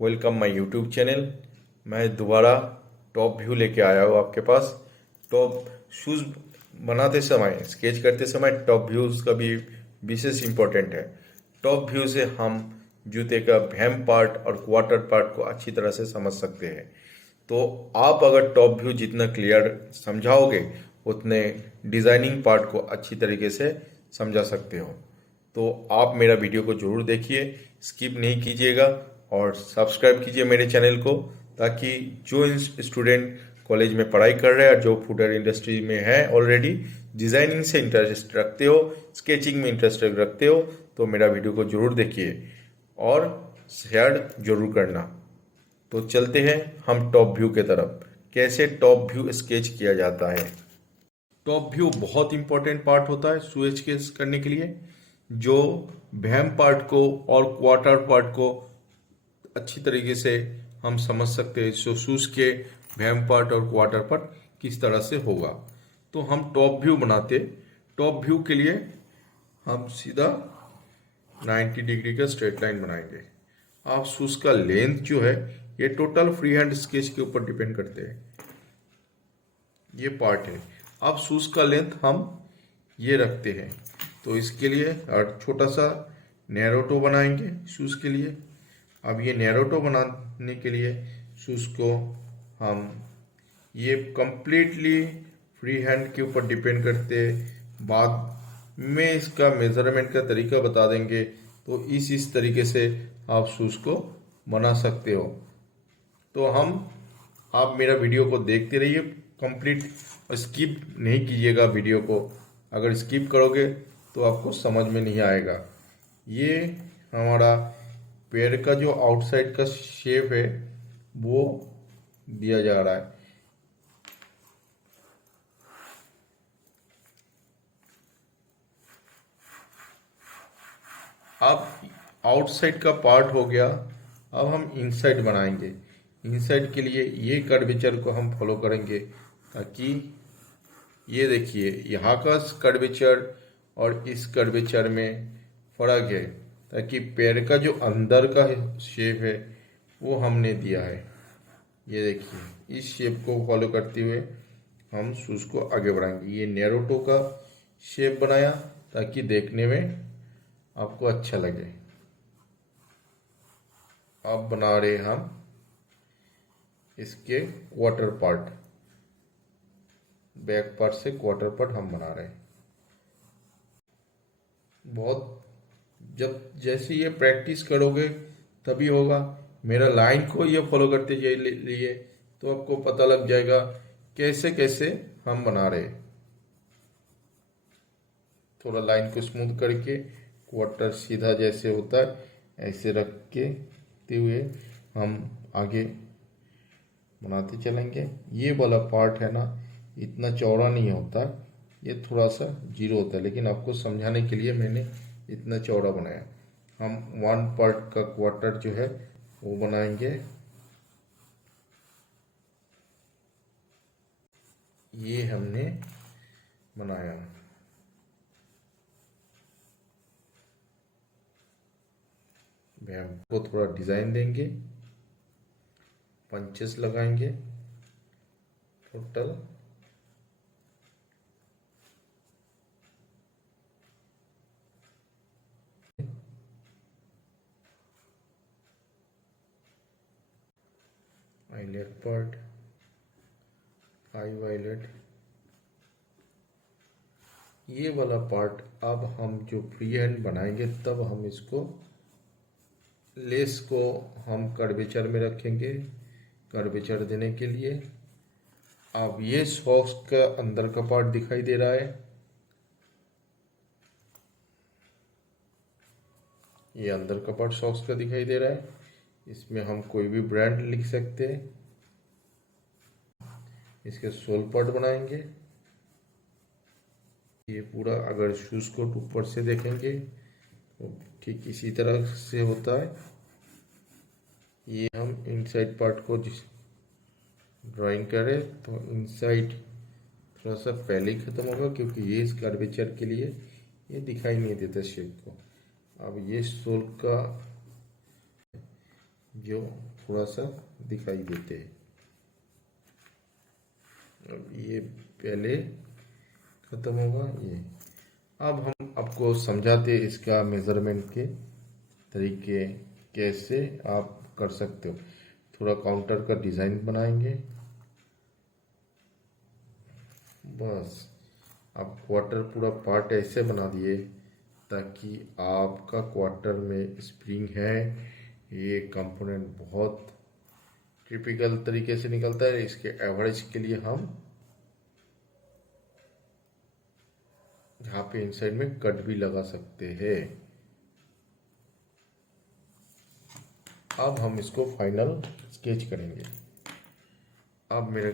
Welcome my YouTube channel. मैं दोबारा top view लेके आया हूँ आपके पास। टॉप शूज़ बनाते समय, स्केच करते समय टॉप व्यूज़ का भी विशेष इम्पोर्टेंट है। टॉप व्यू से हम जूते का हेम पार्ट और क्वार्टर पार्ट को अच्छी तरह से समझ सकते हैं। तो आप अगर टॉप व्यू जितना क्लियर समझाओगे उतने डिज़ाइनिंग पार्ट को अच्छी तरीके से समझा सकते हो। तो आप मेरा वीडियो को जरूर देखिए, स्किप नहीं कीजिएगा और सब्सक्राइब कीजिए मेरे चैनल को, ताकि जो स्टूडेंट कॉलेज में पढ़ाई कर रहे हैं और जो फुटवेयर इंडस्ट्री में है ऑलरेडी, डिज़ाइनिंग से इंटरेस्ट रखते हो, स्केचिंग में इंटरेस्ट रखते हो, तो मेरा वीडियो को जरूर देखिए और शेयर जरूर करना। तो चलते हैं हम टॉप व्यू के तरफ। कैसे टॉप व्यू स्केच किया जाता है। टॉप व्यू बहुत इंपॉर्टेंट पार्ट होता है शू स्केच करने के लिए, जो वैम पार्ट को और क्वार्टर पार्ट को अच्छी तरीके से हम समझ सकते हैं। शूज के वैम पार्ट और क्वार्टर पार्ट किस तरह से होगा। तो हम टॉप व्यू बनाते। टॉप व्यू के लिए हम सीधा 90 डिग्री का स्ट्रेट लाइन बनाएंगे। आप शूज का लेंथ जो है ये टोटल फ्री हैंड स्केच के ऊपर डिपेंड करते हैं। ये पार्ट है। अब शूज का लेंथ हम ये रखते हैं, तो इसके लिए और छोटा सा नैरो टो बनाएंगे शूज के लिए। अब ये नैरो टो बनाने के लिए शूज को हम ये कंप्लीटली फ्री हैंड के ऊपर डिपेंड करते हैं। बाद में इसका मेजरमेंट का तरीका बता देंगे, तो इस तरीके से आप शूज को बना सकते हो। तो आप मेरा वीडियो को देखते रहिए कंप्लीट, स्किप नहीं कीजिएगा वीडियो को। अगर स्किप करोगे तो आपको समझ में नहीं आएगा। ये हमारा पैर का जो आउटसाइड का शेप है वो दिया जा रहा है। अब आउटसाइड का पार्ट हो गया। अब हम इनसाइड बनाएंगे। इनसाइड के लिए ये कर्वेचर को हम फॉलो करेंगे, ताकि ये देखिए यहाँ का कर्वेचर और इस कर्वेचर में फर्क है, ताकि पैर का जो अंदर का शेप है वो हमने दिया है। ये देखिए इस शेप को फॉलो करते हुए हम शूज को आगे बढ़ाएंगे। ये नैरो टो का शेप बनाया ताकि देखने में आपको अच्छा लगे। अब बना रहे हम इसके क्वार्टर पार्ट, बैक पार्ट से क्वार्टर पार्ट हम बना रहे हैं। बहुत जब जैसे ये प्रैक्टिस करोगे तभी होगा। मेरा लाइन को ये फॉलो करते जाइए तो आपको पता लग जाएगा कैसे कैसे हम बना रहे हैं। थोड़ा लाइन को स्मूथ करके क्वार्टर सीधा जैसे होता है ऐसे रख के हुए हम आगे बनाते चलेंगे। ये वाला पार्ट है ना, इतना चौड़ा नहीं होता, ये थोड़ा सा जीरो होता है, लेकिन आपको समझाने के लिए मैंने इतना चौड़ा बनाया। हम वन पार्ट का क्वार्टर जो है वो बनाएंगे। ये हमने बनाया। वैम को थोड़ा डिजाइन देंगे, पंचेस लगाएंगे टोटल। आईलेट पार्ट, आई वायलेट, ये वाला पार्ट अब हम जो फ्री हैंड बनाएंगे तब हम इसको लेस को हम कर्वेचर में रखेंगे, कर्वेचर देने के लिए। अब ये सॉक्स का अंदर का पार्ट दिखाई दे रहा है, ये अंदर का पार्ट सॉक्स का दिखाई दे रहा है। इसमें हम कोई भी ब्रांड लिख सकते हैं। इसके सोल पार्ट बनाएंगे। ये पूरा अगर शूज को ऊपर से देखेंगे तो ठीक इसी तरह से होता है। ये हम इनसाइड पार्ट को ड्राइंग करें तो इनसाइड थोड़ा सा पहले ही ख़त्म होगा, क्योंकि ये इस कर्वेचर के लिए ये दिखाई नहीं देता शेप को। अब ये सोल का जो थोड़ा सा दिखाई देते हैं। अब ये पहले खत्म होगा ये। अब हम आपको समझाते हैं इसका मेजरमेंट के तरीके कैसे आप कर सकते हो। थोड़ा काउंटर का डिज़ाइन बनाएंगे। बस आप क्वार्टर पूरा पार्ट ऐसे बना दिए ताकि आपका क्वार्टर में स्प्रिंग है। ये कंपोनेंट बहुत टिपिकल तरीके से निकलता है। इसके एवरेज के लिए हम यहाँ पे इनसाइड में कट भी लगा सकते हैं। अब हम इसको फाइनल स्केच करेंगे। अब मेरे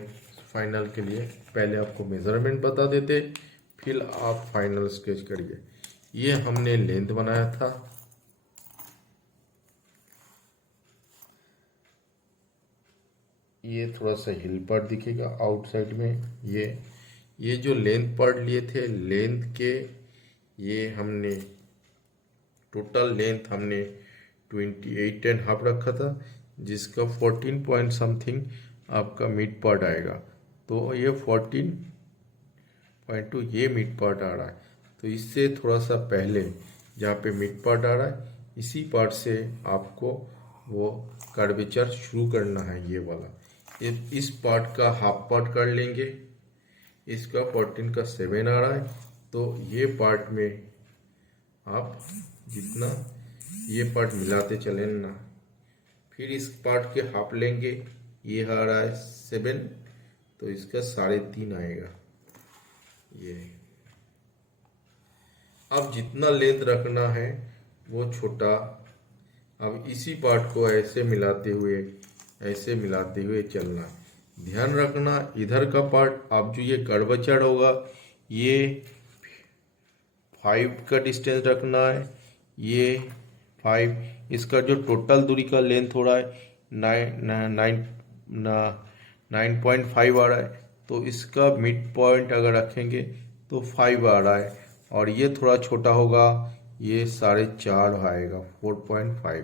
फाइनल के लिए पहले आपको मेजरमेंट बता देते, फिर आप फाइनल स्केच करिए। ये हमने लेंथ बनाया था। ये थोड़ा सा हिल पार्ट दिखेगा आउटसाइड में। ये जो लेंथ पार्ट लिए थे, लेंथ के ये हमने टोटल लेंथ हमने 28.5 रखा था, जिसका 14 पॉइंट समथिंग आपका मिड पार्ट आएगा। तो ये 14.2 ये मिड पार्ट आ रहा है। तो इससे थोड़ा सा पहले जहाँ पे मिड पार्ट आ रहा है, इसी पार्ट से आपको वो कर्वेचर शुरू करना है। ये वाला इस पार्ट का हाफ पार्ट कर लेंगे। इसका 14 का 7 आ रहा है, तो ये पार्ट में आप जितना ये पार्ट मिलाते चले ना, फिर इस पार्ट के हाफ लेंगे। ये आ रहा है 7, तो इसका 3.5 आएगा ये। अब जितना लेंथ रखना है वो छोटा। अब इसी पार्ट को ऐसे मिलाते हुए चलना। ध्यान रखना इधर का पार्ट आप जो ये कर्वेचर होगा, ये 5 का डिस्टेंस रखना है। ये 5, इसका जो टोटल दूरी का लेंथ हो रहा है 9.5 आ रहा है। तो इसका मिड पॉइंट अगर रखेंगे तो 5 आ रहा है, और ये थोड़ा छोटा होगा, ये 4.5 आएगा 4.5।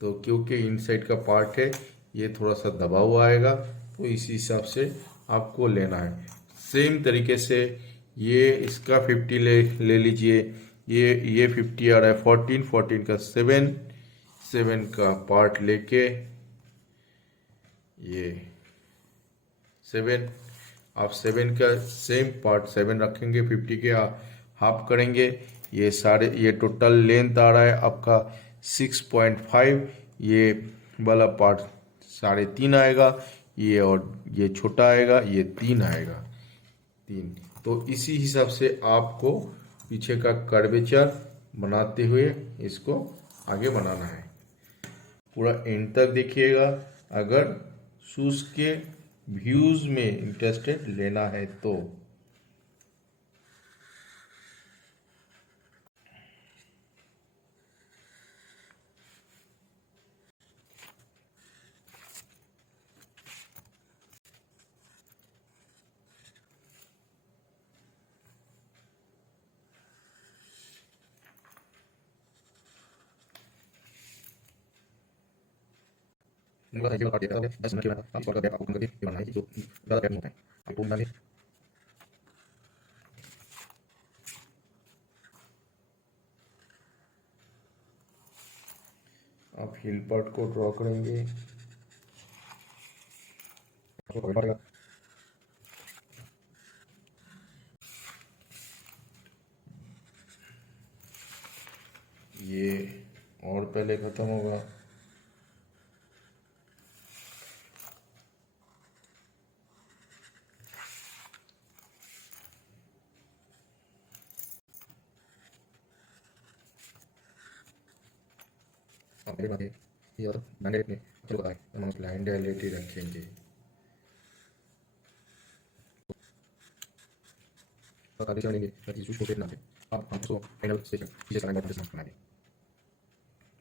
तो क्योंकि इनसाइड का पार्ट है, ये थोड़ा सा दबा हुआ आएगा, तो इस हिसाब से आपको लेना है। सेम तरीके से ये इसका 50 ले लीजिए। ये 50 आ रहा है। 14 का 7 का पार्ट लेके ये 7, आप 7 का सेम पार्ट 7 रखेंगे, 50 के हाफ करेंगे। ये टोटल लेंथ आ रहा है आपका 6.5। ये वाला पार्ट 3.5 आएगा, ये और ये छोटा आएगा, ये 3 आएगा 3। तो इसी हिसाब से आपको पीछे का कर्वेचर बनाते हुए इसको आगे बनाना है। पूरा एंड तक देखिएगा। अगर शूज के व्यूज में इंटरेस्टेड लेना है तो। इनका साइज काट दिया था 10 मिनट के बाद आप इसका गैप आपको करके ये बनाना है जो ज़्यादा गैप नहीं होता है। आपको बना ले। आप हिल पार्ट को ड्रॉ करेंगे। ये और पहले ख़त्म होगा। मेरे बात ये और बैंडेड में चलो बताएं, हम ब्लाइंड रियलिटी रखेंगे। और आगे चलेंगे ताकि इशू को ना दे। आप हमको फाइनल स्टेशन पीछे चलाएंगे और डिस्कस करेंगे।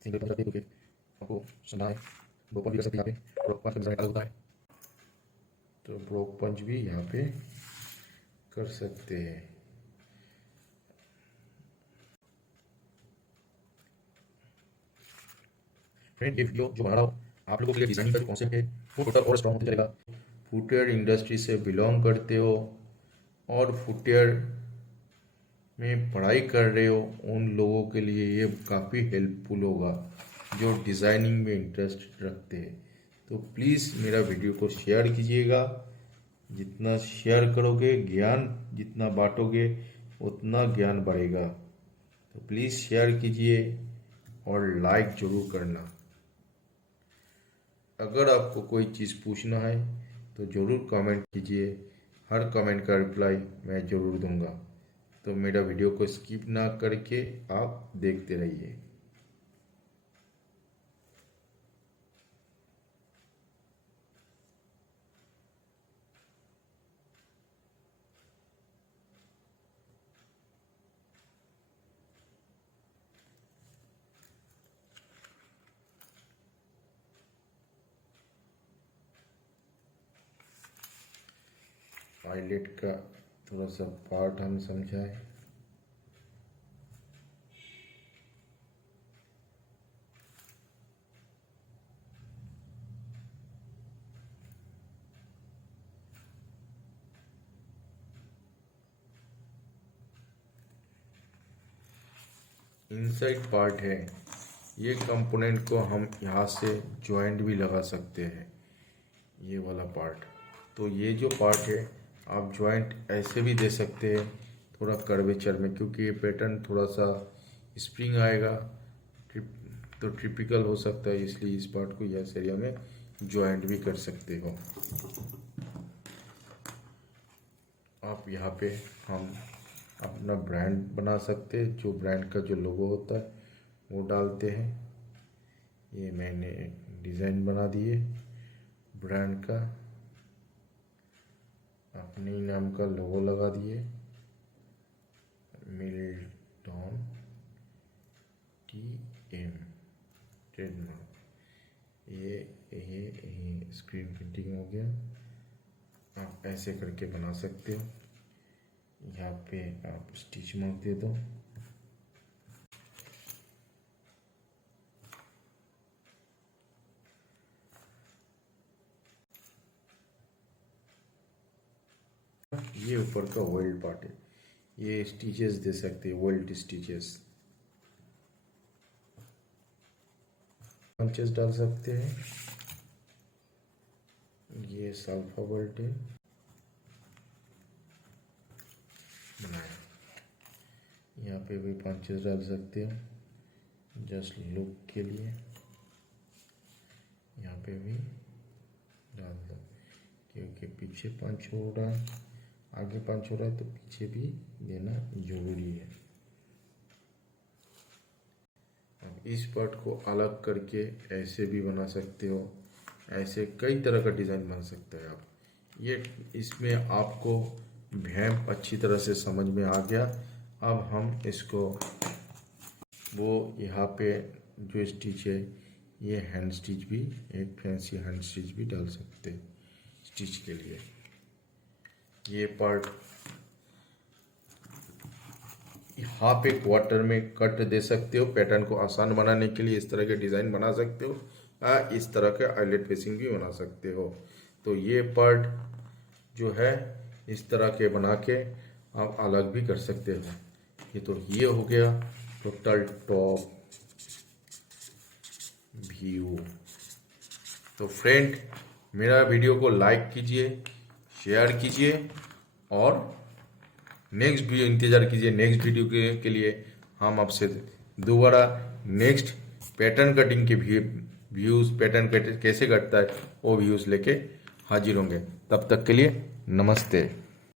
सिंगल पंच करके आपको सुना है दो पंच भी कर सकते हैं। यहाँ पे ब्रोक पंच का डिजाइन अलग होता है, तो ब्रोक पंच भी यहाँ पे कर सकते हैं। फ्रेंड ये वीडियो जो बना रहा हूँ आप लोगों के लिए डिजाइनिंग का जो कॉन्सेप्ट है वो टोटल और स्ट्रॉन्ग होता चलेगा। फुटवेयर इंडस्ट्री से बिलोंग करते हो और फुटवेयर में पढ़ाई कर रहे हो, उन लोगों के लिए ये काफ़ी हेल्पफुल होगा जो डिज़ाइनिंग में इंटरेस्ट रखते हैं। तो प्लीज़ मेरा वीडियो को शेयर कीजिएगा। जितना शेयर करोगे, ज्ञान जितना बांटोगे, उतना ज्ञान बढ़ेगा। तो प्लीज़ शेयर कीजिए और लाइक ज़रूर करना। अगर आपको कोई चीज़ पूछना है तो ज़रूर कमेंट कीजिए, हर कमेंट का रिप्लाई मैं ज़रूर दूंगा। तो मेरा वीडियो को स्किप ना करके आप देखते रहिए। पायलट का थोड़ा सा पार्ट हम समझाएं। इनसाइड पार्ट है, ये कंपोनेंट को हम यहाँ से जॉइंट भी लगा सकते हैं, ये वाला पार्ट। तो ये जो पार्ट है आप जॉइंट ऐसे भी दे सकते हैं थोड़ा कर्वेचर में, क्योंकि ये पैटर्न थोड़ा सा स्प्रिंग आएगा तो ट्रिपिकल हो सकता है, इसलिए इस पार्ट को इस एरिया में जॉइंट भी कर सकते हो आप। यहाँ पे हम अपना ब्रांड बना सकते हैं, जो ब्रांड का जो लोगो होता है वो डालते हैं। ये मैंने डिज़ाइन बना दिए ब्रांड का, अपने नाम का लोगो लगा दिए, मिल्टन TM ट्रेडमार्क। ये स्क्रीन प्रिंटिंग हो गया। आप ऐसे करके बना सकते हो। यहाँ पे आप स्टिच मार्क दे दो। ये ऊपर का वेल्ड पार्ट है, ये स्टिचेस दे सकते हैं, वेल्ड स्टिचेस पंचेस डाल सकते हैं। ये सल्फा बेल्ट है बनाया, यहाँ पे भी पंचेस डाल सकते हो जस्ट लुक के लिए। यहाँ पे भी डाल दो, क्योंकि पीछे पंच हो रहा है, आगे पंच हो रहा है तो पीछे भी देना जरूरी है। अब इस पार्ट को अलग करके ऐसे भी बना सकते हो, ऐसे कई तरह का डिज़ाइन बन सकता है आप। ये इसमें आपको भैम अच्छी तरह से समझ में आ गया। अब हम इसको वो यहाँ पे जो स्टिच है, ये हैंड स्टिच भी, एक फैंसी हैंड स्टिच भी डाल सकते हैं स्टिच के लिए। ये पार्ट यहाँ पे क्वार्टर में कट दे सकते हो, पैटर्न को आसान बनाने के लिए इस तरह के डिज़ाइन बना सकते हो, इस तरह के आईलेट फेसिंग भी बना सकते हो। तो ये पार्ट जो है इस तरह के बना के आप अलग भी कर सकते हो। ये हो गया टोटल टॉप व्यू। तो फ्रेंड, मेरा वीडियो को लाइक कीजिए, शेयर कीजिए और नेक्स्ट वीडियो इंतज़ार कीजिए। नेक्स्ट वीडियो के लिए हम आपसे दोबारा नेक्स्ट पैटर्न कटिंग के व्यूज़, पैटर्न कट कैसे कटता है वो व्यूज़ लेके हाजिर होंगे। तब तक के लिए नमस्ते।